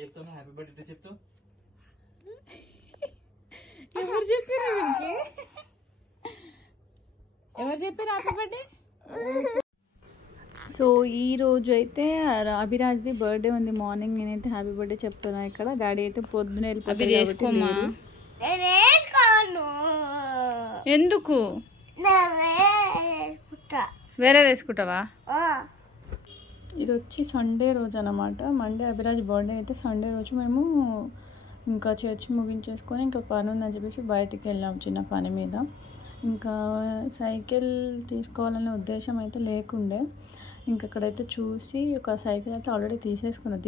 చెప్తాను happy birthday చెప్తావు ఎవరు చెప్పారు వీరికి ఎవరు చెప్పారు హ్యాపీ బర్త్డే సో ఈ రోజు అయితే అభిరాజ్ది బర్త్డే ఉంది మార్నింగ్ నేనైతే హ్యాపీ బర్త్డే చెప్తున్నా ఇక్కడ డాడీ అయితే పొద్దున వెళ్ళిపోయి ఎందుకు వేరే వేసుకుంటావా ఇది వచ్చి సండే రోజు అన్నమాట మండే అభిరాజ్ బర్త్డే అయితే సండే రోజు మేము ఇంకా చర్చ్ ముగించేసుకొని ఇంకా పని ఉందని చెప్పేసి బయటికి వెళ్ళాం చిన్న పని మీద ఇంకా సైకిల్ తీసుకోవాలనే ఉద్దేశం అయితే లేకుండే ఇంకా అక్కడైతే చూసి ఒక సైకిల్ అయితే ఆల్రెడీ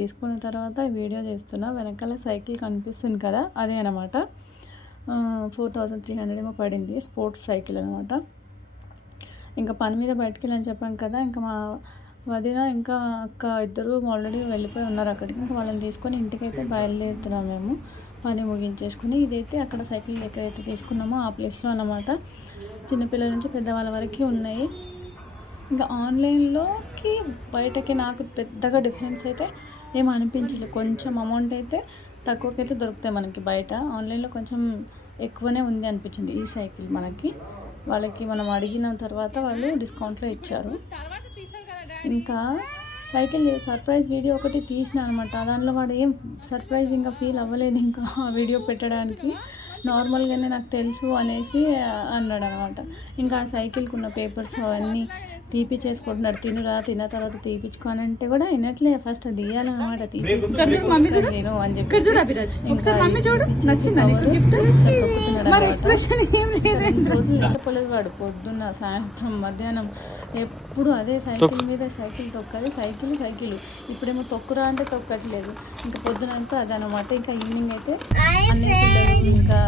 తీసుకున్న తర్వాత వీడియో చేస్తున్నా వెనకాల సైకిల్ కనిపిస్తుంది కదా అదే అనమాట 4300 ఏమో పడింది స్పోర్ట్స్ సైకిల్ అనమాట ఇంకా పని మీద బయటకు వెళ్ళని చెప్పాను కదా ఇంకా మా వదిన ఇంకా అక్క ఇద్దరు ఆల్రెడీ వెళ్ళిపోయి ఉన్నారు అక్కడికి ఇంకా వాళ్ళని తీసుకొని ఇంటికైతే బయలుదేరుతున్నాం మేము పని ముగించేసుకుని ఇదైతే అక్కడ సైకిల్ ఎక్కడైతే తీసుకున్నామో ఆ ప్లేస్లో అన్నమాట చిన్నపిల్లల నుంచి పెద్దవాళ్ళ వరకు ఉన్నాయి ఇంకా ఆన్లైన్లోకి బయటకి నాకు పెద్దగా డిఫరెన్స్ అయితే ఏం అనిపించలేదు కొంచెం అమౌంట్ అయితే తక్కువకైతే దొరుకుతాయి మనకి బయట ఆన్లైన్లో కొంచెం ఎక్కువనే ఉంది అనిపించింది ఈ సైకిల్ మనకి వాళ్ళకి మనం అడిగిన తర్వాత వాళ్ళు డిస్కౌంట్లో ఇచ్చారు ఇంకా సైకిల్ సర్ప్రైజ్ వీడియో ఒకటి తీసిన అనమాట దాంట్లో వాడు ఏం సర్ప్రైజింగ్గా ఫీల్ అవ్వలేదు ఇంకా ఆ వీడియో పెట్టడానికి నార్మల్గానే నాకు తెలుసు అనేసి అన్నాడు అనమాట ఇంకా ఆ సైకిల్కి ఉన్న పేపర్స్ అవన్నీ తీపిచ్చేసుకుంటున్నాడు తిన్న తర్వాత తీపించుకోనంటే కూడా వినట్లే ఫస్ట్ తీయాలన్నమాట తీసేసుకుంటాను అని చెప్పి రోజులు ఎత్తపోలేదు వాడు పొద్దున్న సాయంత్రం మధ్యాహ్నం ఎప్పుడు అదే సైకిల్ మీద సైకిల్ తొక్కాలి సైకిల్ ఇప్పుడేమో తొక్కురా అంటే తొక్కట్లేదు ఇంకా పొద్దునంతా అదనమాట ఇంకా ఈవినింగ్ అయితే అన్ని పిల్లలు ఇంకా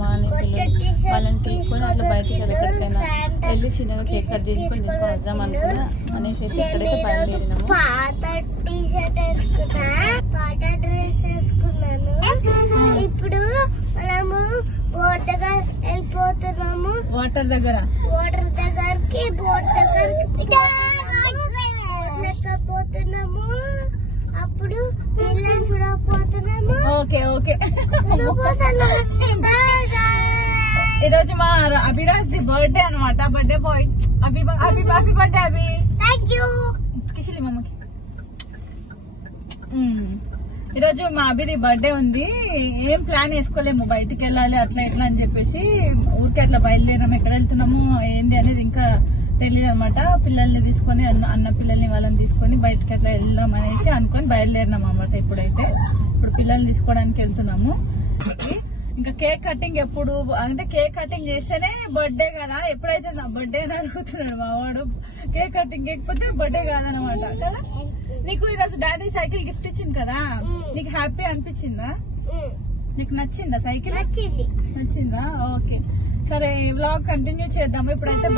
మా అన్ని పిల్లలు వాళ్ళని తీసుకొని అట్లా బయటికి ఎక్కడికైనా వెళ్ళి చిన్నగా కేక్ కట్ చేసుకొని తీసుకొని వద్దాం అనుకున్నా అనేసి అయితే ఇక్కడైతే బయలుదేరినాము ఇప్పుడు మనము బోట్ దగ్గర వెళ్ళిపోతున్నాము వాటర్ దగ్గరకి బోట్ దగ్గరకి లేకపోతున్నాము అప్పుడు పిల్లల్ని చూడకపోతున్నాము ఓకే ఈరోజు మా అభిరాజ్ ది బర్త్డే అనమాట birthday boy happy birthday Abhi thank you కిషిలి మమ్మకి ఈరోజు మా అభిది బర్త్డే ఉంది ఏం ప్లాన్ వేసుకోలేము బయటికి వెళ్ళాలి అట్లా ఇట్లా అని చెప్పేసి ఊరికే అట్లా బయలుదేరాము ఎక్కడ వెళ్తున్నాము ఏంది అనేది ఇంకా తెలియదు అనమాట పిల్లల్ని తీసుకొని అన్న పిల్లల్ని వాళ్ళని తీసుకొని బయటకి అట్లా వెళ్దాం అనేసి అనుకొని బయలుదేరినాం అనమాట ఇప్పుడు పిల్లల్ని తీసుకోవడానికి వెళ్తున్నాము ఇంకా కేక్ కటింగ్ ఎప్పుడు అంటే కేక్ కటింగ్ చేస్తేనే బర్త్డే కదా ఎప్పుడైతే నా బర్త్డే అని అడుగుతున్నాడు మావాడు కేక్ కటింగ్ చేయకపోతే బర్త్డే కాదనమాట కదా నీకు ఈరోజు డాడీ సైకిల్ గిఫ్ట్ ఇచ్చింది కదా నీకు హ్యాపీ అనిపించిందా నీకు నచ్చిందా సైకిల్ నచ్చిందా ఓకే సరే వ్లాగ్ కంటిన్యూ చేద్దాము ఇప్పుడైతే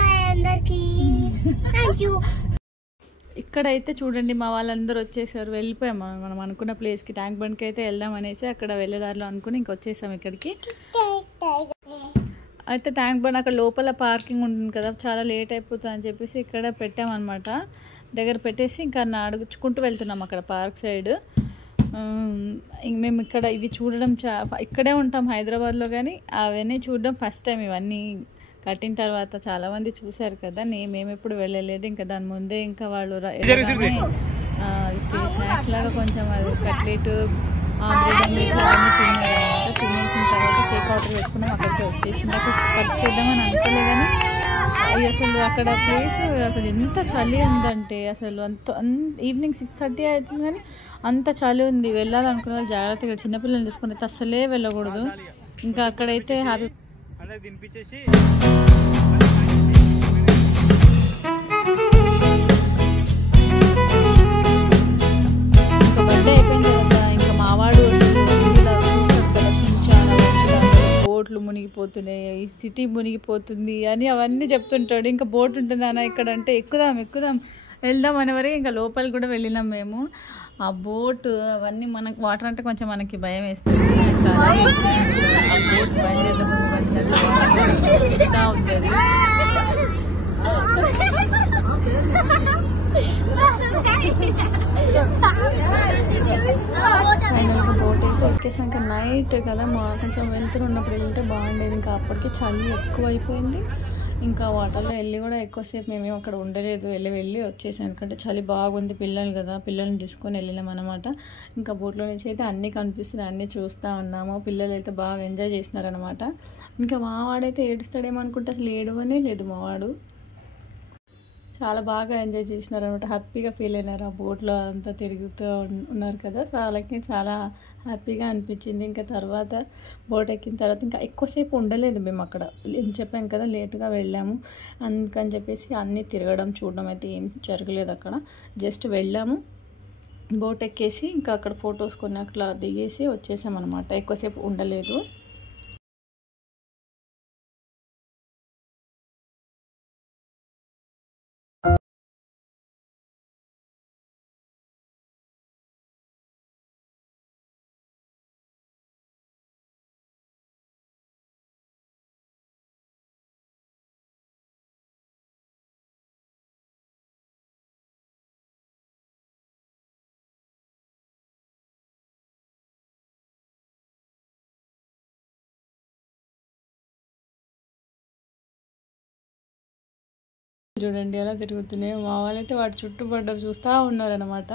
ఇక్కడైతే చూడండి మా వాళ్ళందరూ వచ్చేసారు వెళ్ళిపోయాం మనం అనుకున్న ప్లేస్కి ట్యాంక్ బండ్కి అయితే వెళ్దాం అనేసి అక్కడ వెళ్ళేదారిలో అనుకుని ఇంకొచ్చేసాం ఇక్కడికి అయితే ట్యాంక్ బండ్ అక్కడ లోపల పార్కింగ్ ఉంటుంది కదా చాలా లేట్ అయిపోతుంది అని చెప్పేసి ఇక్కడ పెట్టామన్నమాట దగ్గర పెట్టేసి ఇంకా అడుగుచుకుంటూ వెళ్తున్నాం అక్కడ పార్క్ సైడ్ మేము ఇక్కడ ఇవి చూడడం ఇక్కడే ఉంటాం హైదరాబాద్లో కానీ అవన్నీ చూడడం ఫస్ట్ టైం ఇవన్నీ కట్టిన తర్వాత చాలామంది చూశారు కదా మేము ఎప్పుడు వెళ్ళలేదు ఇంకా దాని ముందే ఇంకా వాళ్ళు స్నాక్స్ లాగా కొంచెం అది కట్లెట్ తినేసిన తర్వాత కేక్ ఆర్డర్ పెట్టుకున్నాం అక్కడికి వచ్చేసింది కట్ చేద్దామని అనుకోలే కానీ అసలు అక్కడ ప్లేస్ అసలు ఎంత చలి ఉందంటే అసలు ఈవినింగ్ 6:30 అవుతుంది కానీ అంత చలి ఉంది వెళ్ళాలనుకున్న జాగ్రత్తగా చిన్నపిల్లల్ని తీసుకుని అయితే అసలే వెళ్ళకూడదు ఇంకా అక్కడైతే హ్యాపీ బర్త్డే అయిపోయిన తర్వాత ఇంకా మావాడు బోట్లు మునిగిపోతున్నాయి ఈ సిటీ మునిగిపోతుంది అని అవన్నీ చెప్తుంటాడు ఇంకా బోట్ ఉంటున్నానా ఇక్కడ అంటే ఎక్కుదాం వెళ్దాం అనేవరకు ఇంకా లోపలికి కూడా వెళ్ళినాం మేము ఆ బోట్ అవన్నీ మనకు వాటర్ అంటే కొంచెం మనకి భయం వేస్తుంది ఆ బోట్ బయలుదేరుతా ఉంటుంది ఎక్కేసాక నైట్ కదా కొంచెం వెళ్తూ ఉన్నప్పుడు వెళ్తే బాగుండేది. ఇంకా అప్పటికి చలి ఎక్కువ అయిపోయింది. ఇంకా వాటర్లో వెళ్ళి కూడా ఎక్కువసేపు మేమేం అక్కడ ఉండలేదు, వెళ్ళి వచ్చేసాం. ఎందుకంటే చలి బాగుంది, పిల్లలు కదా, పిల్లల్ని తీసుకొని వెళ్ళినాం అనమాట. ఇంకా బోట్లో నుంచి అయితే అన్నీ కనిపిస్తున్నాయి, అన్నీ చూస్తూ ఉన్నాము. పిల్లలు అయితే బాగా ఎంజాయ్ చేసినారనమాట. ఇంకా మా వాడైతే ఏడుస్తాడేమో అనుకుంటే అసలు ఏడవనే లేదు మా వాడు. చాలా బాగా ఎంజాయ్ చేసినారు అనమాట, హ్యాపీగా ఫీల్ అయినారు. ఆ బోట్లో అంతా తిరుగుతూ ఉన్నారు కదా, సో వాళ్ళకి చాలా హ్యాపీగా అనిపించింది. ఇంకా తర్వాత బోట్ ఎక్కిన తర్వాత ఇంకా ఎక్కువసేపు ఉండలేదు మేము అక్కడ. చెప్పాను కదా లేటుగా వెళ్ళాము, అందుకని చెప్పేసి అన్నీ తిరగడం చూడడం అయితే ఏం జరగలేదు అక్కడ. జస్ట్ వెళ్ళాము, బోట్ ఎక్కేసి ఇంకా అక్కడ ఫొటోస్ కొన్ని అట్లా దిగేసి వచ్చేసామన్నమాట. ఎక్కువసేపు ఉండలేదు. చూడండి ఎలా తిరుగుతున్నాయో. మా వాళ్ళైతే వాటి చుట్టూ పడ్డారు, చూస్తూ ఉన్నారనమాట.